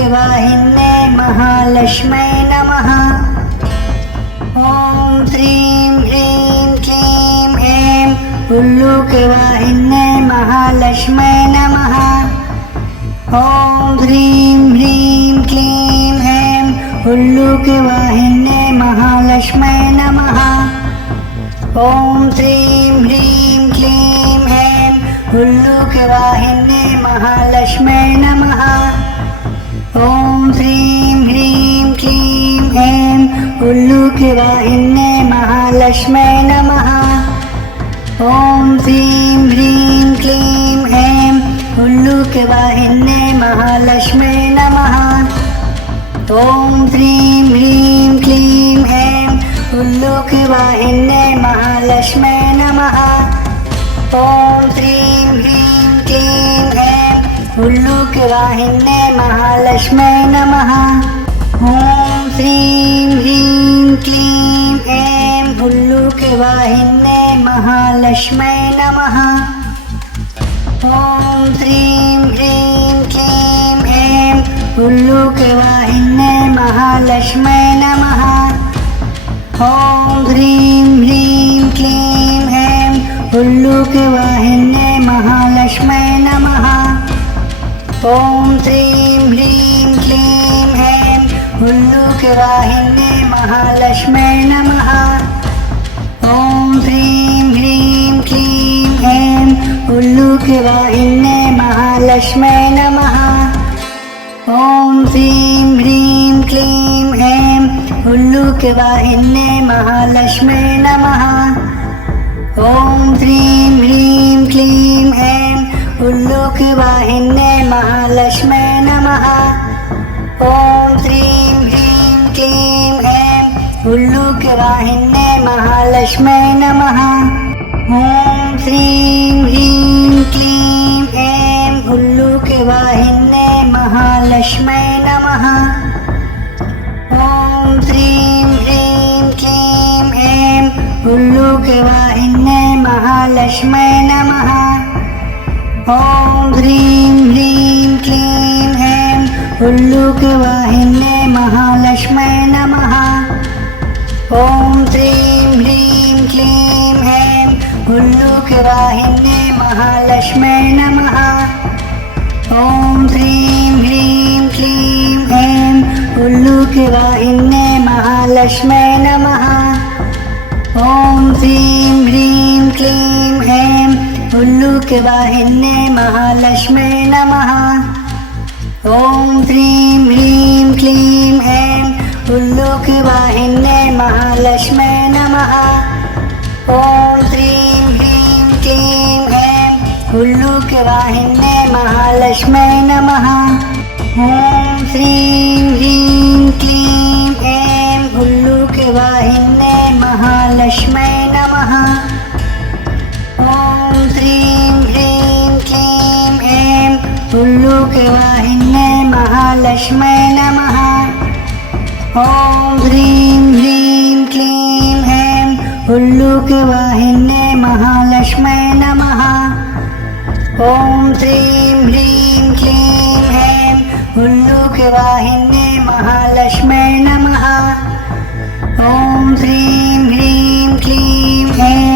उल्लूकवाहिन्ये महालक्ष्मै नमः। ॐ श्रीं ह्रीं क्लीं ऐं उल्लूकवाहिन्ये महालक्ष्मै नमः। ॐ श्रीं ह्रीं क्लीं ऐं उल्लूकवाहिन्ये महालक्ष्मै नमः। ॐ श्रीं ह्रीं क्लीं ऐं उल्लूकवाहिन्ये महालक्ष्मै नमः। ॐ श्रीं ह्रीं क्लीं ऐं उल्लूकवाहिन्ये महालक्ष्मै नमः। ॐ श्रीं ह्रीं क्लीं ऐं उल्लूकवाहिन्ये महालक्ष्मै नमः। ॐ श्रीं ह्रीं क्लीं ऐं उल्लूकवाहिन्ये महालक्ष्मै नमः। ॐ श्रीं ह्रीं क्लीं ऐं उल्लूकवाहिन्ये महालक्ष्मै नमः। ॐ श्रीं ह्रीं क्लीं ऐं उल्लूकवाहिन्ये महालक्ष्मै नमः। ॐ श्रीं ह्रीं क्लीं ऐं उल्लूकवाहिन्ये महालक्ष्मै नमः। ॐ श्रीं ह्रीं क्लीं ऐं उल्लूकवाहिन्ये महालक्ष्मै नमः। ॐ श्रीं ह्रीं क्लीं ऐं उल्लूकवाहिन्ये महालक्ष्मै नमः। ॐ श्रीं ह्रीं क्लीं ऐं उल्लूकवाहिन्ये महालक्ष्मै नमः। ॐ श्रीं ह्रीं क्लीं ऐं उल्लूकवाहिन्ये महालक्ष्मै नमः। ॐ श्रीं ह्रीं क्लीं ऐं उल्लूकवाहिन्ये महालक्ष्मै नमः। ॐ श्रीं ह्रीं क्लीं ऐं उल्लूकवाहिन्ये महालक्ष्मै नमः। ॐ श्रीं ह्रीं क्लीं ऐं उल्लूकवाहिन्ये महालक्ष्मै नमः। ॐ श्रीं ह्रीं क्लीं ऐं उल्लूकवाहिन्ये महालक्ष्मै नमः। ॐ श्रीं ह्रीं क्लीं ऐं उल्लूकवाहिन्ये महालक्ष्मै नमः। ॐ श्रीं ह्रीं क्लीं ऐं उल्लूकवाहिन्ये महालक्ष्मै नमः। ॐ श्रीं ह्रीं क्लीं ऐं उल्लूकवाहिन्ये महालक्ष्मै नमः। ॐ श्रीं ह्रीं क्लीं ऐं उल्लूकवाहिन्ये महालक्ष्मै नमः। ॐ श्रीं ह्रीं क्लीं ऐं उल्लूकवाहिन्ये महालक्ष्मै नमः। ॐ श्रीं ह्रीं क्लीं ऐं उल्लूकवाहिन्ये महालक्ष्मै नमः। ॐ श्रीं ह्रीं क्लीं ऐं उल्लूकवाहिन्ये महालक्ष्मै नमः। ॐ श्रीं ह्रीं क्लीं ऐं उल्लूकवाहिन्ये महालक्ष्मै नमः। ॐ श्रीं ह्रीं क्लीं ऐं उल्लूकवाहिन्ये महालक्ष्मै नमः। ॐ श्रीं ह्रीं क्लीं ऐं उल्लूकवाहिन्ये महालक्ष्मै नमः। ॐ श्रीं ह्रीं क्लीं ऐं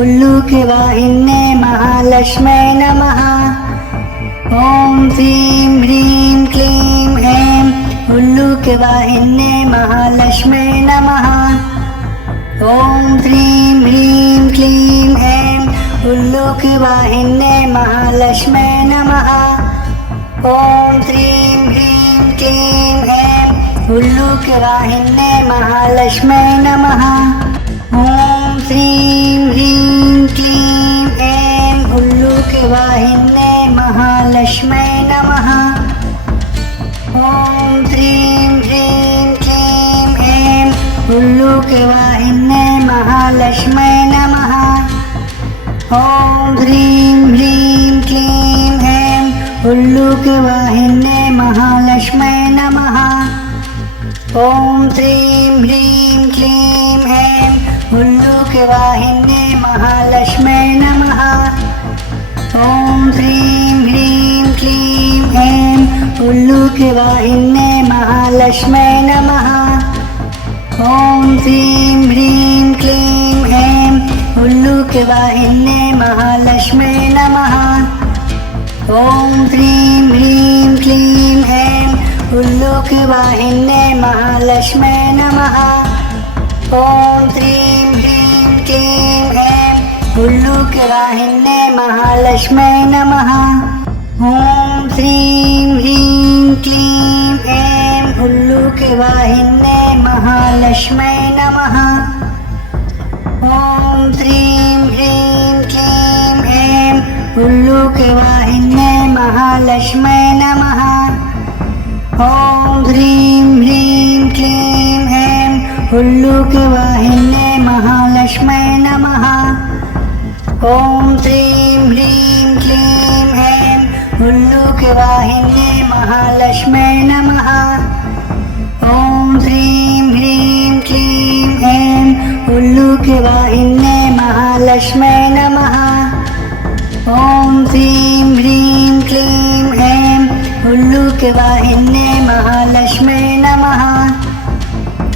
उल्लूकवाहिन्ये महालक्ष्मै नमः। ॐ श्रीं ह्रीं क्लीं ऐं उल्लूकवाहिन्ये महालक्ष्मै नमः। ॐ श्रीं ह्रीं क्लीं ऐं उल्लूकवाहिन्ये महालक्ष्मै नमः। ॐ श्रीं ह्रीं क्लीं ऐं उल्लूकवाहिन्ये महालक्ष्मै नमः। ॐ श्रीं ह्रीं क्लीं ऐं उल्लूकवाहिन्ये महालक्ष्मै नमः। ॐ श्रीं ह्रीं क्लीं ऐं उल्लूकवाहिन्ये महालक्ष्मै नमः। ॐ श्रीं ह्रीं क्लीं ऐं उल्लूकवाहिन्ये महालक्ष्मै नमः। ॐ श्रीं ह्रीं क्लीं ऐं उल्लूकवाहिन्ये महालक्ष्मै नमः। ॐ श्रीं ह्रीं क्लीं ऐं उल्लूकवाहिन्ये महालक्ष्म्यै नमः। ॐ श्रीं ह्रीं क्लीं ऐं उल्लूकवाहिन्ये महालक्ष्म्यै नमः। ॐ श्रीं ह्रीं क्लीं ऐं उल्लूकवाहिन्ये महालक्ष्म्यै नमः। ॐ श्रीं ह्रीं क्लीं ऐं उल्लूकवाहिन्ये महालक्ष्म्यै नमः। ॐ श्रीं ह्रीं क्लीं ऐं उल्लूकवाहिन्ये महालक्ष्म्यै नमः। ॐ श्रीं ह्रीं क्लीं ऐं उल्लूकवाहिन्ये महालक्ष्म्यै नमः। ॐ श्रीं ह्रीं क्लीं ऐं उल्लूकवाहिन्ये महालक्ष्म्यै नमः। ॐ श्रीं ह्रीं क्लीं ऐं उल्लूकवाहिन्ये महालक्ष्म्यै नमः। ॐ श्रीं ह्रीं क्लीं ऐं उल्लूकवाहिन्ये महालक्ष्म्यै नमः। ॐ श्रीं ह्रीं क्लीं ऐं उल्लूकवाहिन्ये महालक्ष्म्यै नमः।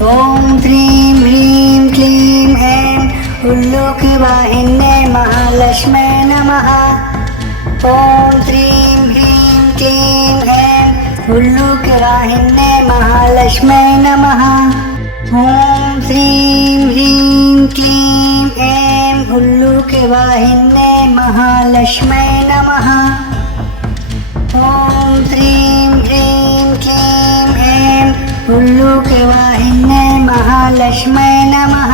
ॐ श्रीं ह्रीं क्लीं ऐं उल्लूकवाहिन्ये महालक्ष्म्यै नमः। ॐ श्रीं ह्रीं क्लीं ऐं उल्लूकवाहिन्ये महालक्ष्म्यै नमः। ॐ श्रीं ह्रीं क्लीं ऐं उल्लूकवाहिन्ये महालक्ष्म्यै नमः। ॐ श्रीं ह्रीं क्लीं ऐं उल्लूकवाहिन्ये महालक्ष्म्यै नमः।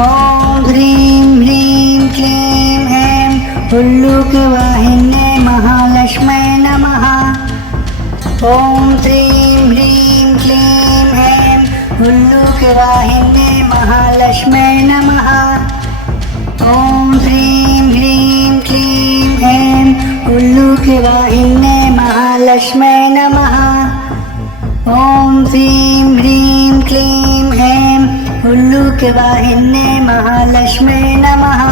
ॐ श्रीं ह्रीं क्लीं ऐं उल्लूकवाहिन्ये महालक्ष्म्यै नमः। ॐ श्रीं ह्रीं क्लीं ऐं उल्लूकवाहिन्ये महालक्ष्म्यै नमः। ॐ श्रीं ह्रीं क्लीं ऐं उल्लूकवाहिन्ये महालक्ष्म्यै नमः। ॐ श्रीं ह्रीं क्लीं ऐं उल्लूकवाहिन्ये महालक्ष्म्यै नमः।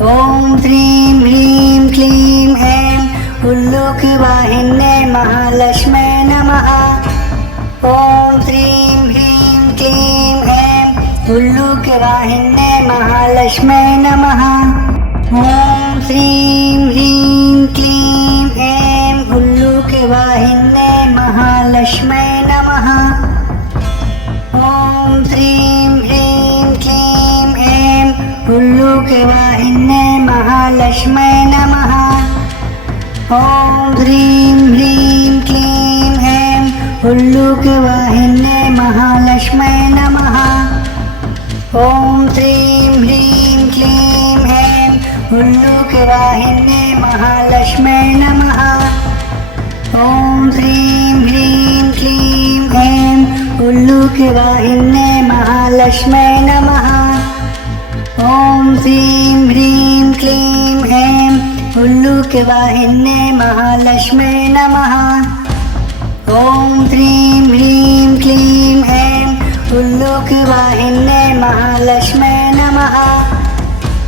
ॐ श्रीं ह्रीं क्लीं ऐं उल्लूकवाहिन्ये महालक्ष्म्यै नमः। ॐ श्रीं ह्रीं क्लीं ऐं उल्लूकवाहिन्ये महालक्ष्म्यै नमः। ॐ श्रीं ह्रीं क्लीं ऐं उल्लूकवाहिन्ये महालक्ष्म्यै नमः। ॐ श्रीं ह्रीं क्लीं ऐं उल्लूकवाहिन्ये महालक्ष्म्यै नमः। ॐ श्रीं ह्रीं क्लीं ऐं उल्लूकवाहिन्ये महालक्ष्म्यै नमः। ॐ श्रीं ह्रीं क्लीं ऐं उल्लूकवाहिन्ये महालक्ष्म्यै नमः। ॐ श्रीं ह्रीं क्लीं ऐं उल्लूकवाहिन्ये महालक्ष्म्यै नमः। ॐ श्रीं ह्रीं क्लीं ऐं उल्लूकवाहिन्ये महालक्ष्म्यै नमः। ॐ श्रीं ह्रीं क्लीं ऐं उल्लूकवाहिन्ये महालक्ष्म्यै नमः।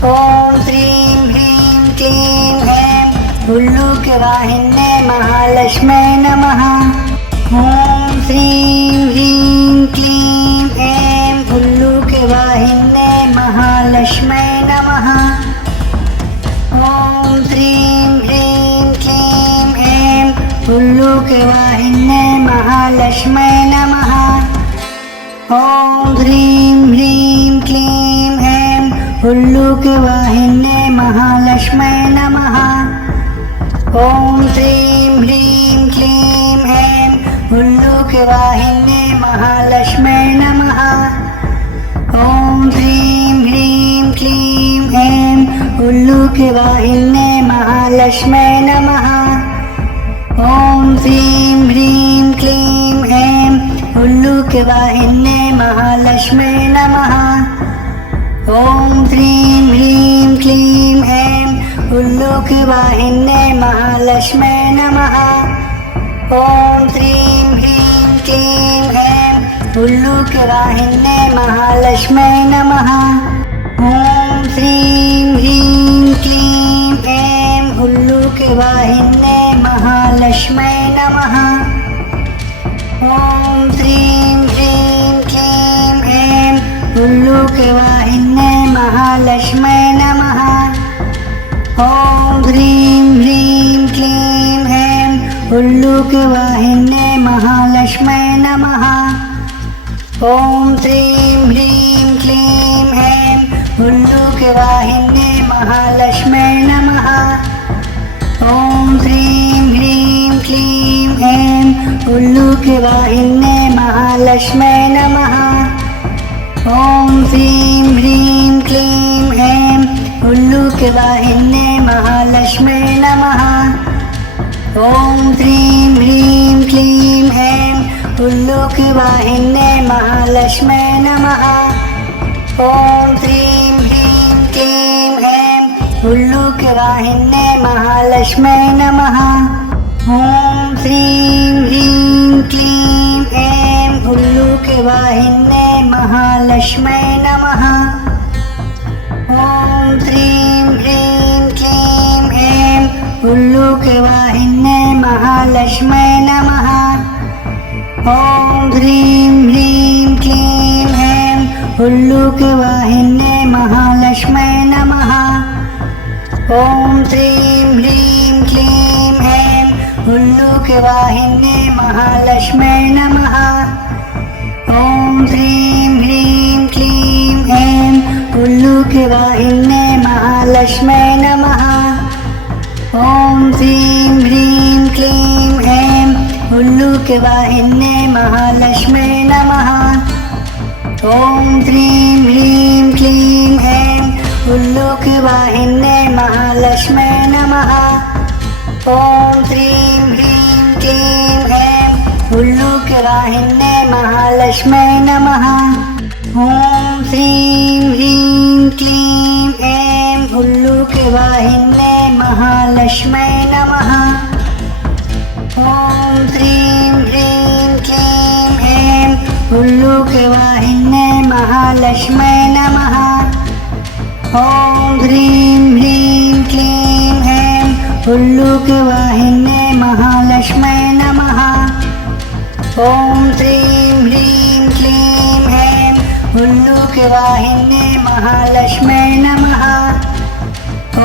ॐ श्रीं ह्रीं क्लीं ऐं उल्लूकवाहिन्ये महालक्ष्म्यै नमः। ॐ श्रीं ह्रीं क्लीं ऐं उल्लूकवाहिन्ये महालक्ष्म्यै नमः। ॐ श्रीं ह्रीं क्लीं ऐं उल्लूकवाहिन्ये महालक्ष्म्यै नमः। ॐ श्रीं ह्रीं क्लीं ऐं उल्लूकवाहिन्ये महालक्ष्म्यै नमः। ॐ श्रीं ह्रीं क्लीं ऐं उल्लूकवाहिन्ये महालक्ष्म्यै नमः। ॐ श्रीं ह्रीं क्लीं ऐं उल्लूकवाहिन्ये महालक्ष्म्यै नमः। ॐ श्रीं ह्रीं क्लीं ऐं उल्लूकवाहिन्ये महालक्ष्म्यै नमः। ॐ श्रीं ह्रीं क्लीं ऐं उल्लूकवाहिन्ये महालक्ष्म्यै नमः। ॐ श्रीं ह्रीं क्लीं ऐं उल्लूकवाहिन्ये महालक्ष्म्यै नमः। ॐ श्रीं ह्रीं क्लीं ऐं उल्लूकवाहिन्ये महालक्ष्म्यै उल्लूकवाहिन्ये महालक्ष्मै नमः। ॐ श्रीं ह्रीं क्लीं ऐं उल्लूकवाहिन्ये महालक्ष्मै नमः। ॐ श्रीं ह्रीं क्लीं ऐं उल्लूकवाहिन्ये महालक्ष्मै नमः। ॐ श्रीं ह्रीं क्लीं ऐं उल्लूकवाहिन्ये महालक्ष्मै नमः। ॐ श्रीं ह्रीं क्लीं ऐं उल्लूकवाहिन्ये महालक्ष्मै नमः। ॐ श्रीं ह्रीं क्लीं ऐं उल्लूकवाहिन्ये महालक्ष्मै नमः। ॐ श्रीं ह्रीं क्लीं ऐं उल्लूकवाहिन्ये महालक्ष्मै नमः। ॐ श्रीं ह्रीं क्लीं ऐं उल्लूकवाहिन्ये महालक्ष्मै नमः। ॐ श्रीं ह्रीं क्लीं ऐं उल्लूकवाहिन्ये महालक्ष्मै नमः। ॐ श्रीं ह्रीं क्लीं ऐं उल्लूकवाहिन्ये महालक्ष्मै नमः। ॐ श्रीं ह्रीं क्लीं ऐं उल्लूकवाहिन्ये महालक्ष्मै नमः। ॐ श्रीं ह्रीं क्लीं ऐं उल्लूकवाहिन्ये महालक्ष्मै नमः। ॐ श्रीं ह्रीं क्लीं ऐं उल्लूकवाहिन्ये महालक्ष्मै नमः। ॐ श्रीं ह्रीं क्लीं ऐं उल्लूकवाहिन्ये महालक्ष्मै नमः। ॐ श्रीं ह्रीं क्लीं ऐं उल्लूकवाहिन्ये महालक्ष्मै नमः। ॐ श्रीं ह्रीं क्लीं ऐं उल्लूकवाहिन्ये महालक्ष्मै नमः। ॐ श्रीं ह्रीं क्लीं ऐं उल्लूकवाहिन्ये महालक्ष्मै नमः। ॐ श्रीं ह्रीं क्लीं ऐं उल्लूकवाहिन्ये महालक्ष्मै नमः।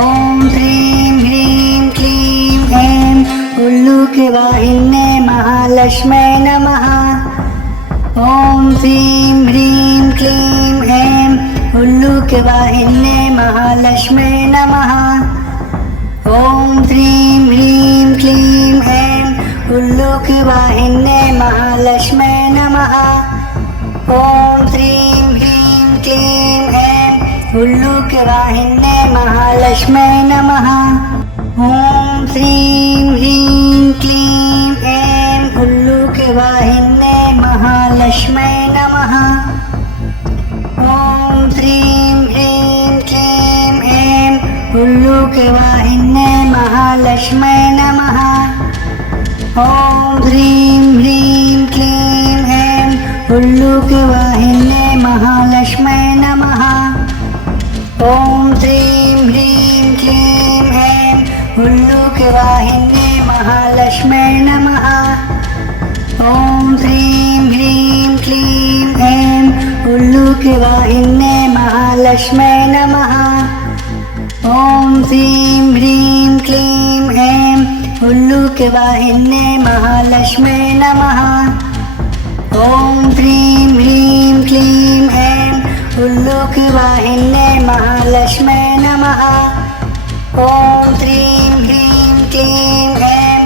ॐ श्रीं ह्रीं क्लीं ऐं उल्लूकवाहिन्ये महालक्ष्मै नमः। ॐ श्रीं ह्रीं क्लीं ऐं उल्लूकवाहिन्ये महालक्ष्मै नमः। ॐ श्रीं ह्रीं क्लीं ऐं उल्लूकवाहिन्ये महालक्ष्मै नमः। ॐ श्रीं ह्रीं क्लीं ऐं उल्लूकवाहिन्ये महालक्ष्मै नमः। ॐ श्रीं ह्रीं क्लीं ऐं उल्लूकवाहिन्ये महालक्ष्मै नमः। ॐ श्रीं ह्रीं क्लीं ऐं उल्लूकवाहिन्ये महालक्ष्मै नमः। ॐ श्रीं ह्रीं क्लीं ऐं उल्लूकवाहिन्ये महालक्ष्मै नमः। ॐ श्रीं ह्रीं क्लीं ऐं उल्लूकवाहिन्ये महालक्ष्मै नमः। ॐ श्रीं ह्रीं क्लीं ऐं उल्लूकवाहिन्ये महालक्ष्मै नमः। ॐ श्रीं ह्रीं क्लीं ऐं उल्लूकवाहिन्ये महालक्ष्मै नमः। ॐ श्रीं ह्रीं क्लीं ऐं उल्लूकवाहिन्ये महालक्ष्मै नमः। ॐ श्रीं ह्रीं क्लीं ऐं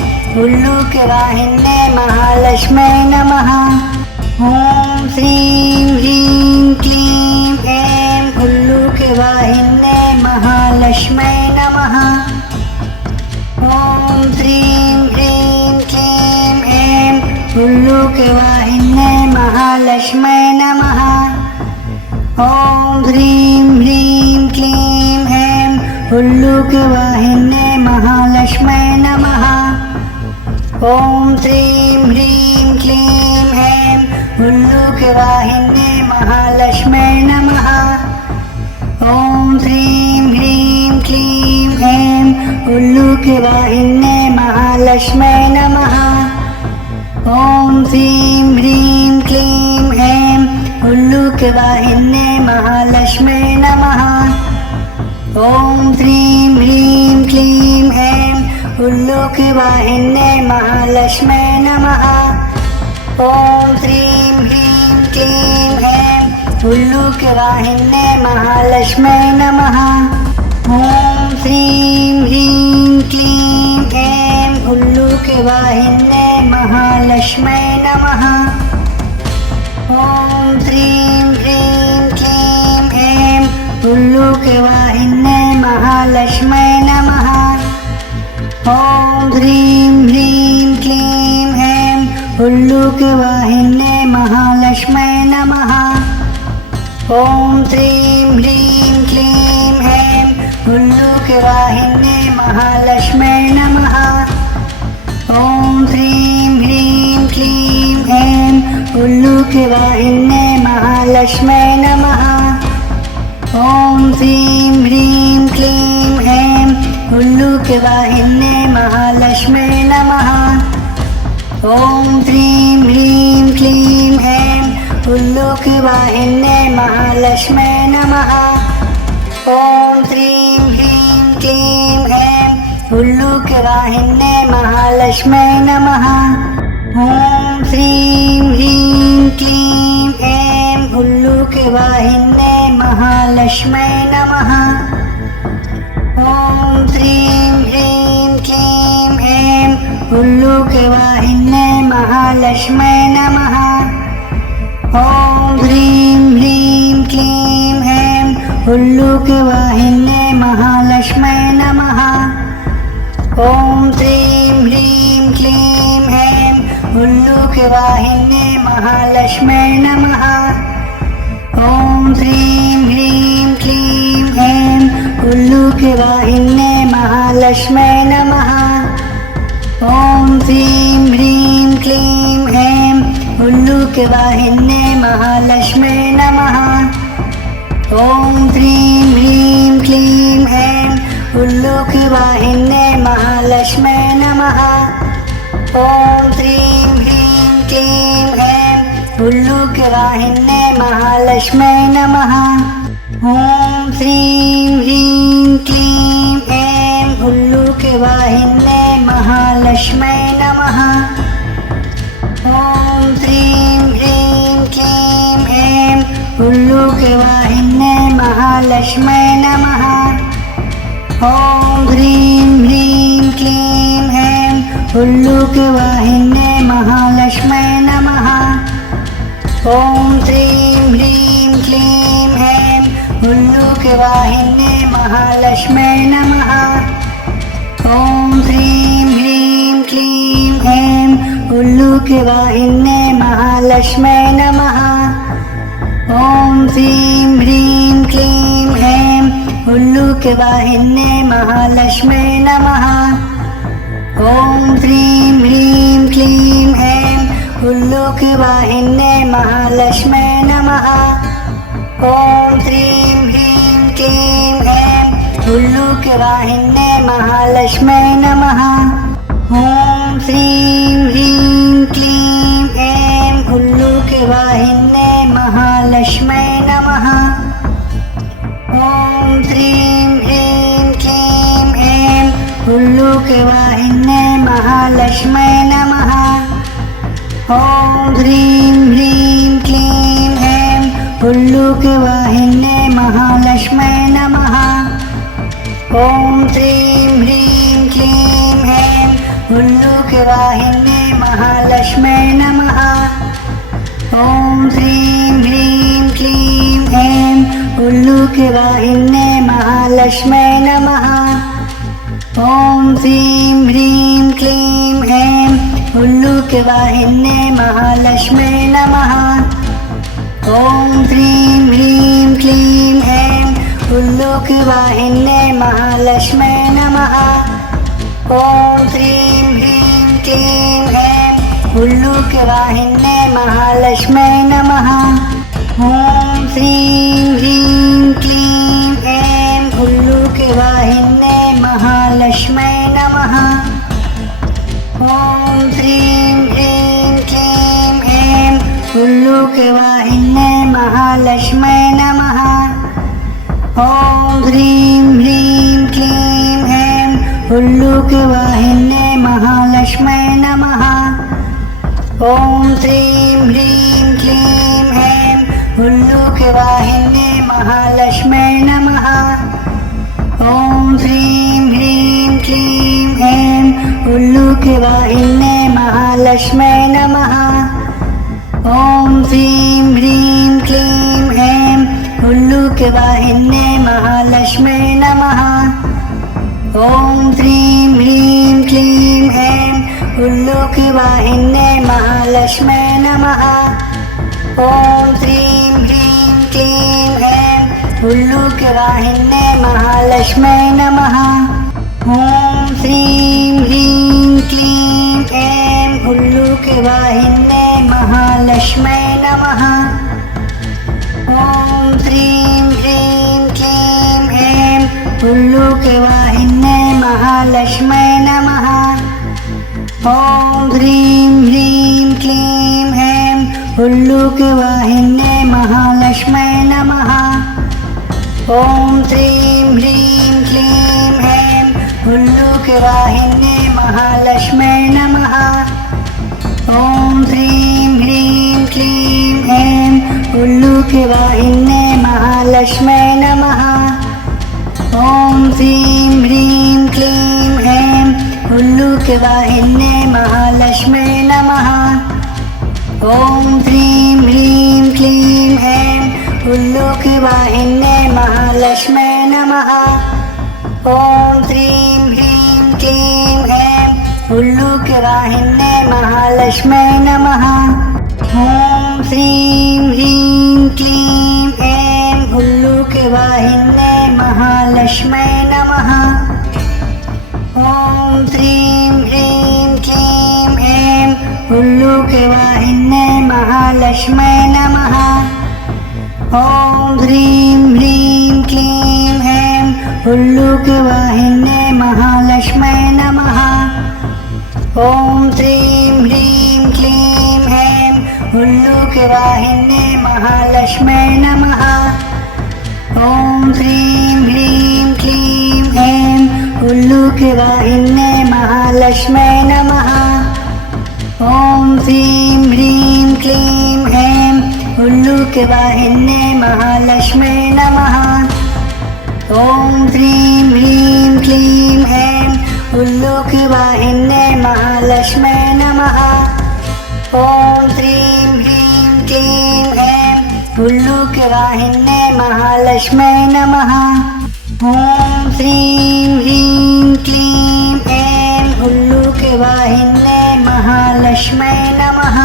उल्लूकवाहिन्ये महालक्ष्मै नमः। ॐ श्रीं ह्रीं क्लीं ऐं उल्लूकवाहिन्ये महालक्ष्मै नमः। ॐ श्रीं ह्रीं क्लीं ऐं उल्लूकवाहिन्ये महालक्ष्मै नमः। ॐ श्रीं ह्रीं क्लीं ऐं उल्लूकवाहिन्ये महालक्ष्मै नमः। ॐ श्रीं ह्रीं क्लीं ऐं उल्लूकवाहिन्ये महालक्ष्मै नमः। ॐ श्रीं ह्रीं क्लीं ऐं उल्लूकवाहिन्ये महालक्ष्मै नमः। ॐ श्रीं ह्रीं क्लीं ऐं उल्लूकवाहिन्ये महालक्ष्मै नमः। ॐ श्रीं ह्रीं क्लीं ऐं उल्लूकवाहिन्ये महालक्ष्म्यै नमः। ॐ श्रीं ह्रीं क्लीं ऐं उल्लूकवाहिन्ये महालक्ष्म्यै नमः। ॐ श्रीं ह्रीं क्लीं ऐं उल्लूकवाहिन्ये महालक्ष्म्यै नमः। ॐ श्रीं ह्रीं क्लीं ऐं उल्लूकवाहिन्ये महालक्ष्म्यै नमः। ॐ श्रीं ह्रीं क्लीं ऐं उल्लूकवाहिन्ये महालक्ष्म्यै नमः। ॐ श्रीं ह्रीं क्लीं ऐं उल्लूकवाहिन्ये महालक्ष्म्यै नमः। ॐ श्रीं ह्रीं क्लीं ऐं उल्लूकवाहिन्ये महालक्ष्म्यै नमः। ॐ श्रीं ह्रीं क्लीं ऐं उल्लूकवाहिन्ये महालक्ष्म्यै नमः। ॐ श्रीं ह्रीं क्लीं ऐं उल्लूकवाहिन्ये महालक्ष्म्यै नमः। ॐ श्रीं ह्रीं क्लीं ऐं उल्लूकवाहिन्ये महालक्ष्म्यै नमः। ॐ श्रीं ह्रीं क्लीं ऐं उल्लूकवाहिन्ये महालक्ष्म्यै नमः। ॐ श्रीं ह्रीं क्लीं ऐं उल्लूकवाहिन्ये महालक्ष्म्यै नमः। ॐ श्रीं ह्रीं क्लीं ऐं उल्लूकवाहिन्ये महालक्ष्म्यै नमः। ॐ श्रीं ह्रीं क्लीं ऐं उल्लूकवाहिन्ये महालक्ष्म्यै नमः। ॐ श्रीं ह्रीं क्लीं ऐं उल्लूकवाहिन्ये महालक्ष्म्यै नमः। ॐ श्रीं ह्रीं क्लीं ऐं उल्लूकवाहिन्ये महालक्ष्म्यै नमः। ॐ श्रीं ह्रीं क्लीं ऐं उल्लूकवाहिन्ये महालक्ष्म्यै नमः। ॐ श्रीं ह्रीं क्लीं ऐं उल्लूकवाहिन्ये महालक्ष्म्यै नमः। ॐ श्रीं ह्रीं क्लीं ऐं उल्लूकवाहिन्ये महालक्ष्म्यै नमः। ॐ श्रीं ह्रीं क्लीं ऐं उल्लूकवाहिन्ये महालक्ष्म्यै नमः। ॐ श्रीं ह्रीं क्लीं ऐं उल्लूकवाहिन्ये महालक्ष्म्यै नमः। ॐ श्रीं ह्रीं क्लीं ऐं उल्लूकवाहिन्ये महालक्ष्म्यै नमः। ॐ श्रीं ह्रीं क्लीं ऐं उल्लूकवाहिन्ये महालक्ष्म्यै नमः। ॐ श्रीं ह्रीं क्लीं ऐं उल्लूकवाहिन्ये महालक्ष्म्यै नमः। ॐ श्रीं ह्रीं क्लीं ऐं उल्लूकवाहिन्ये महालक्ष्म्यै नमः। ॐ श्रीं ह्रीं क्लीं ऐं उल्लूकवाहिन्ये महालक्ष्म्यै नमः। ॐ श्रीं ह्रीं क्लीं ऐं उल्लूकवाहिन्ये महालक्ष्म्यै नमः। ॐ श्रीं ह्रीं क्लीं ऐं उल्लूकवाहिन्ये महालक्ष्म्यै नमः। ॐ श्रीं ह्रीं क्लीं ऐं उल्लूकवाहिन्ये महालक्ष्म्यै नमः। ॐ श्रीं ह्रीं क्लीं ऐं उल्लूकवाहिन्ये महालक्ष्म्यै नमः। ॐ श्रीं ह्रीं क्लीं ऐं उल्लूकवाहिन्ये महालक्ष्म्यै नमः। ॐ श्रीं ह्रीं क्लीं ऐं उल्लूकवाहिन्ये महालक्ष्म्यै नमः। ॐ श्रीं ह्रीं क्लीं ऐं उल्लूकवाहिन्ये महालक्ष्म्यै नमः। ॐ श्रीं ह्रीं क्लीं ऐं उल्लूकवाहिन्ये महालक्ष्म्यै नमः। ॐ श्रीं ह्रीं क्लीं ऐं उल्लूकवाहिन्ये महालक्ष्म्यै नमः। ॐ श्रीं ह्रीं क्लीं ऐं उल्लूकवाहिन्ये महालक्ष्म्यै नमः। ॐ श्रीं ह्रीं क्लीं ऐं उल्लूकवाहिन्ये महालक्ष्मै नमः। ॐ श्रीं ह्रीं क्लीं ऐं उल्लूकवाहिन्ये महालक्ष्मै नमः। ॐ श्रीं ह्रीं क्लीं ऐं उल्लूकवाहिन्ये महालक्ष्मै नमः। ॐ श्रीं ह्रीं क्लीं ऐं उल्लूकवाहिन्ये महालक्ष्मै नमः। ॐ श्रीं ह्रीं क्लीं ऐं उल्लूकवाहिन्ये महालक्ष्मै नमः। ॐ श्रीं ह्रीं क्लीं ऐं उल्लूकवाहिन्ये महालक्ष्मै नमः। ॐ श्रीं ह्रीं क्लीं ऐं उल्लूकवाहिन्ये महालक्ष्मै नमः। ॐ श्रीं ह्रीं क्लीं ऐं उल्लूकवाहिन्ये महालक्ष्मै नमः। ॐ श्रीं ह्रीं क्लीं ऐं उल्लूकवाहिन्ये महालक्ष्मै नमः। ॐ श्रीं ह्रीं क्लीं ऐं उल्लूकवाहिन्ये महालक्ष्मै नमः। ॐ श्रीं ह्रीं क्लीं ऐं उल्लूकवाहिन्ये महालक्ष्मै नमः। ॐ श्रीं ह्रीं क्लीं ऐं उल्लूकवाहिन्ये महालक्ष्मै नमः। ॐ श्रीं ह्रीं क्लीं ऐं उल्लूकवाहिन्ये महालक्ष्मै नमः। ॐ श्रीं ह्रीं क्लीं ऐं उल्लूकवाहिन्ये महालक्ष्मै नमः। ॐ श्रीं ह्रीं क्लीं ऐं उल्लूकवाहिन्ये महालक्ष्मै नमः। ॐ श्रीं ह्रीं क्लीं ऐं उल्लूकवाहिन्ये महालक्ष्मै नमः। ॐ श्रीं ह्रीं क्लीं ऐं उल्लूकवाहिन्ये महालक्ष्मै नमः। ॐ श्रीं ह्रीं क्लीं ऐं उल्लूकवाहिन्ये महालक्ष्मै नमः। ॐ श्रीं ह्रीं क्लीं ऐं उल्लूकवाहिन्ये महालक्ष्मै नमः। ॐ श्रीं ह्रीं क्लीं ऐं उल्लूकवाहिन्ये महालक्ष्मै नमः। ॐ श्रीं ह्रीं क्लीं ऐं उल्लूकवाहिन्ये महालक्ष्मै नमः। ॐ श्रीं ह्रीं क्लीं ऐं उल्लूकवाहिन्ये महालक्ष्मै नमः। ॐ श्रीं ह्रीं क्लीं ऐं उल्लूकवाहिन्ये महालक्ष्मै नमः।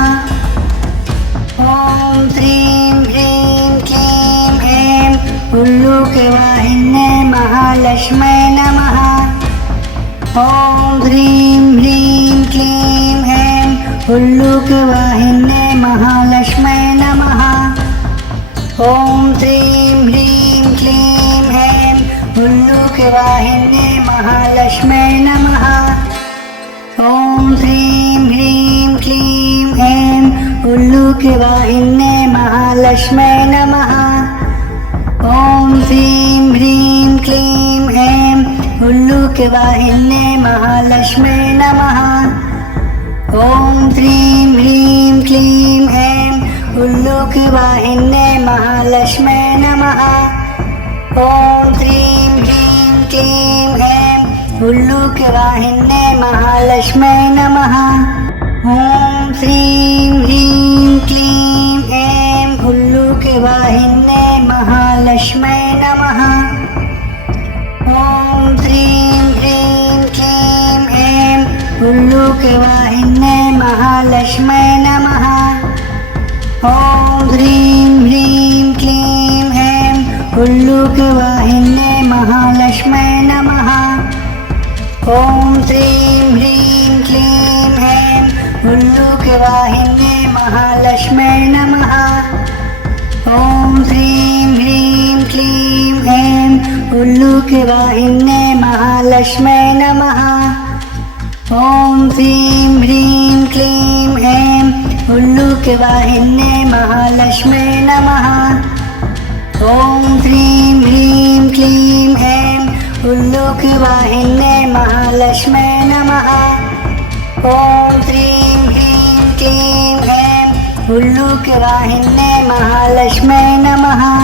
ॐ श्रीं ह्रीं क्लीं ऐं उल्लूकवाहिन्ये महालक्ष्मै नमः। ॐ श्रीं ह्रीं क्लीं ऐं उल्लूकवाहिन्ये महालक्ष्मै नमः। ॐ श्रीं ह्रीं क्लीं ऐं उल्लूकवाहिन्ये महालक्ष्मै नमः। ॐ श्रीं ह्रीं क्लीं ऐं उल्लूकवाहिन्ये महालक्ष्मै नमः। ॐ श्रीं ह्रीं क्लीं ऐं उल्लूकवाहिन्ये महालक्ष्मै नमः। ॐ श्रीं ह्रीं क्लीं ऐं उल्लूकवाहिन्ये महालक्ष्मै नमः। ॐ श्रीं ह्रीं क्लीं ऐं उल्लूकवाहिन्ये महालक्ष्मै नमः। ॐ श्रीं ह्रीं क्लीं ऐं उल्लूकवाहिन्ये महालक्ष्मै नमः। ॐ श्रीं ह्रीं क्लीं ऐं उल्लूकवाहिन्ये महालक्ष्मै नमः। ॐ श्रीं ह्रीं क्लीं ऐं उल्लूकवाहिन्ये महालक्ष्मै नमः। ॐ श्रीं ह्रीं क्लीं ऐं उल्लूकवाहिन्ये महालक्ष्मै नमः। ॐ श्रीं ह्रीं क्लीं ऐं उल्लूकवाहिन्ये महालक्ष्मै नमः। ॐ श्रीं ह्रीं क्लीं ऐं उल्लूकवाहिन्ये महालक्ष्मै नमः। ॐ श्रीं ह्रीं क्लीं ऐं उल्लूकवाहिन्ये महालक्ष्मै ॐ श्रीं ह्रीं क्लीं ऐं हुल्लूकवाहिन्ये महालक्ष्म्यै नमः।